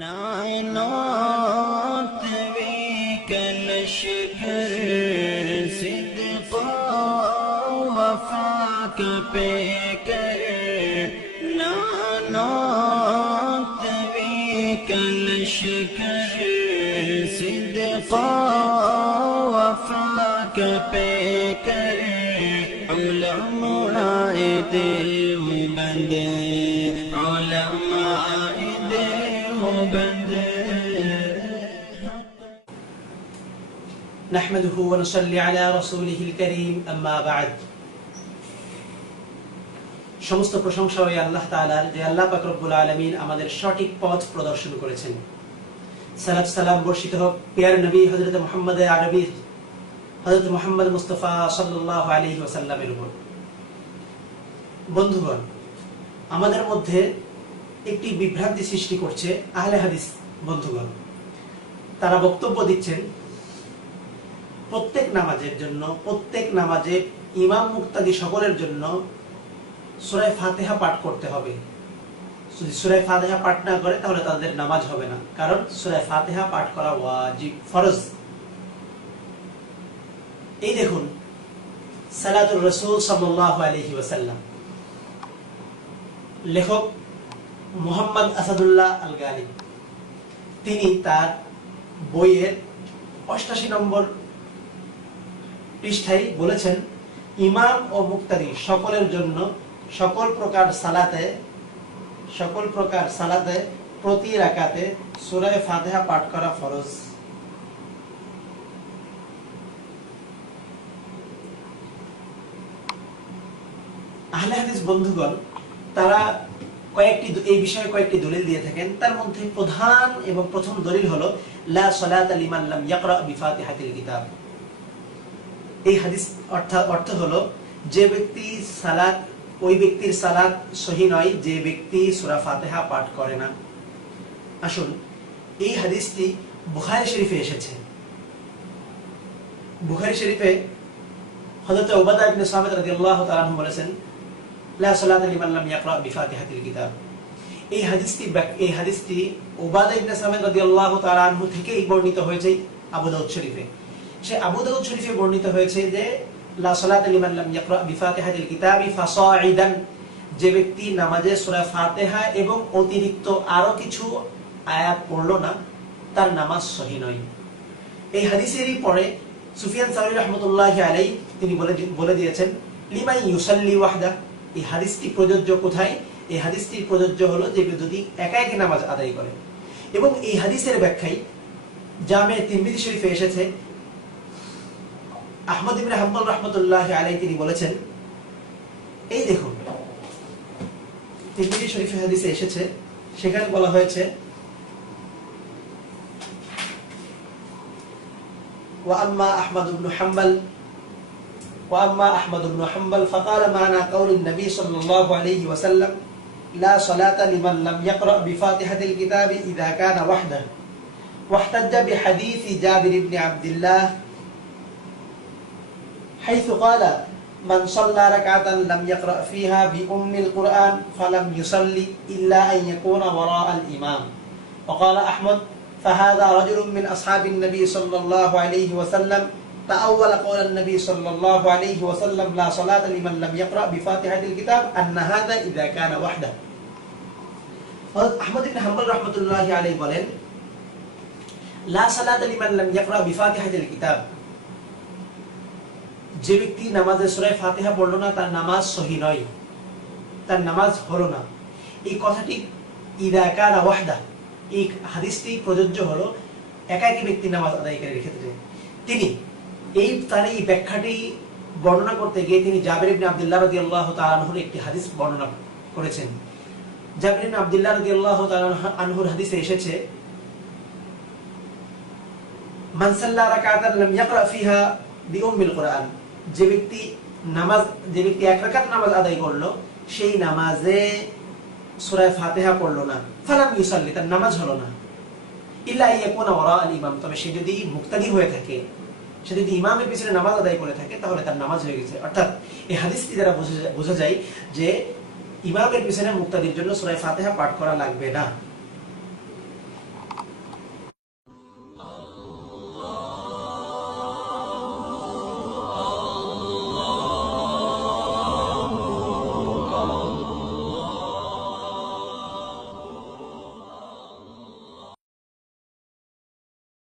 نعنات بك لشكر صدقا وفاك بكر نعنات بك لشكر صدقا وفاك بكر علماء دیوبند علماء دیوبند نحمده ونصلي على رسوله الكريم أما بعد সমস্ত প্রশংসা ওই আল্লাহ তাআলার যে আল্লাহ পাক রব্বুল আলামিন আমাদের সঠিক পথ প্রদর্শন করেছেন। সালাত সালাম বর্ষিত হোক প্রিয় নবী হযরত মুহাম্মদ আরবী হযরত মুহাম্মদ মুস্তাফা সাল্লাল্লাহু আলাইহি ওয়াসাল্লামের উপর। বন্ধুগণ, আমাদের মধ্যে একটি বিভ্রান্তি সৃষ্টি করছে আহলে হাদিস বন্ধুগণ। তারা বক্তব্য দিচ্ছেন প্রত্যেক নামাজে ইমাম মুক্তাদি সকলের জন্য সূরা ফাতিহা পাঠ করতে হবে। যদি সূরা ফাতিহা পাঠ না করে তাহলে তাদের নামাজ হবে না, কারণ সূরা ফাতিহা পাঠ করা ওয়াজিব, ফরজ। এই দেখুন সালাতুর রাসূল সাল্লাল্লাহু আলাইহি ওয়াসাল্লাম, লেখক মুহাম্মদ আসাদুল্লাহ আল গালিব, তিনি তার বইয়ের 88 নম্বর পৃষ্ঠায় বলেছেন, ইমাম ও মুক্তাদি সকলের জন্য সকল প্রকার সালাতে প্রতি রাকাতে সূরা ফাতিহা পাঠ করা ফরজ। আহলে হাদিস বন্ধুগণ তারা এই বিষয়ে কয়েকটি দলিল দিয়ে থাকেন। তার মধ্যে প্রধান এবং প্রথম দলিল হলো লা সালাতা লিমান লাম ইয়াকরা বিফাতিহাতিল কিতাব। এই হাদিস অর্থ হলো যে ব্যক্তি ওই ব্যক্তির সালাত সহি নয় যে ব্যক্তি সূরা ফাতিহা পাঠ করে না। আসুন, এই হাদিসটি বুখারী শরীফে এসেছে। বুখারী শরীফে হযরত উবাদা ইবনে সামিত রাদিয়াল্লাহু তাআলা আনহু বলেছেন, লা সালাতা লিমান লাম ইয়াকরা বিফাতিহাতিল কিতাব। এই হাদিসটি উবাদা ইবনে সামিত রাদিয়াল্লাহু তাআলা আনহু থেকেই বর্ণিত হয়েছে আবু দাউদ শরীফে। সে আবু দাউদ শরীফে বর্ণিত হয়েছে যে লা সালাতা লিমান লাম ইয়াকরা বিফাতিহাতিল কিতাবি ফাসাইদান, যে ব্যক্তি নামাজে সূরা ফাতিহা এবং অতিরিক্ত আরো কিছু আয়াত পড়লো না তার নামাজ সহি নয়। এই হাদিসেরই পরে সুফিয়ান সাউরি রাহমাতুল্লাহি আলাইহি তিনি বলে দিয়েছেন, লিমান ইউসাল্লি ওয়াহদা। এই হাদিসটি প্রযোজ্য কোথায়? এই হাদিসটি প্রযোজ্য হলো যে যদি একা একা নামাজ আদায় করে। এবং এই হাদিসের ব্যাখ্যায় জামে তিরমিজি শরীফে এসেছে, আহমদ ইবনে হাম্বল রাহমাতুল্লাহি আলাইহি তিনি বলেছেন, এই দেখুন তিরমিজি শরীফে হাদিসে এসেছে, সেখানে বলা হয়েছে ওয়া আম্মা আহমদ ইবনে হাম্বল ফাকাল মানা কাউলিন নবী সাল্লাল্লাহু আলাইহি ওয়াসাল্লাম লা সালাতা লিমান লাম ইয়াকরা বিফাতিহাতিল কিতাবি ইযা কানা ওয়াহদাহু ওয়াহতাজ্জা বিহাদিস জাবির ইবনে আব্দুল্লাহ حيث قال من صلى ركعة لم يقرأ فيها بأم القرآن فلم يصلي إلا أن يكون وراء الإمام. وقال أحمد فهذا رجل من أصحاب النبي صلى الله عليه وسلم تأول قول النبي صلى الله عليه وسلم لا صلاة لمن لم يقرأ بفاتحة الكتاب أن هذا إذا كان وحده. أحمد بن حنبل رحمة الله عليه বলেন, لا صلاة لمن لم يقرأ بفاتحة الكتاب, যে ব্যক্তি নামাজে সূরা ফাতিহা পড়লো না তার নামাজ সহি নয়, তার নামাজ হলো না। এই কথাটি ইযা কানা ওয়াহদা, এই হাদিসটি প্রযোজ্য হলো একাকী ব্যক্তি নামাজ আদায়কারীর ক্ষেত্রে। তিনি তার এই ব্যাখ্যাটি বর্ণনা করতে গিয়ে তিনি জাবির ইবনে আব্দুল্লাহ রাদিয়াল্লাহু তাআলা আনহুর একটি হাদিস বর্ণনা করেছেন। জাবির ইবনে আব্দুল্লাহ রাদিয়াল্লাহু তাআলা আনহুর হাদিসে এসেছে, মান সাল্লা রাকাতান লাম ইয়াকরা ফিহা বিউম্মিল কুরআন, যে ব্যক্তি এক রাকাত নামাজ আদায় করলো সেই নামাজে সূরা ফাতিহা পড়লো না, ফালাম ইউসাল্লি, তার নামাজ হলো না, ইল্লা ইয়াকুনা ওয়ারা আল ইমাম, তবে সে যদি মুক্তাদি হয়ে থাকে, সে যদি ইমামের পিছনে নামাজ আদায় করে থাকে তাহলে তার নামাজ হয়ে গেছে। অর্থাৎ এই হাদিসটি দ্বারা বোঝা যায় যে ইমামের পিছনে মুক্তাদির জন্য সূরা ফাতিহা পাঠ করা লাগবে না।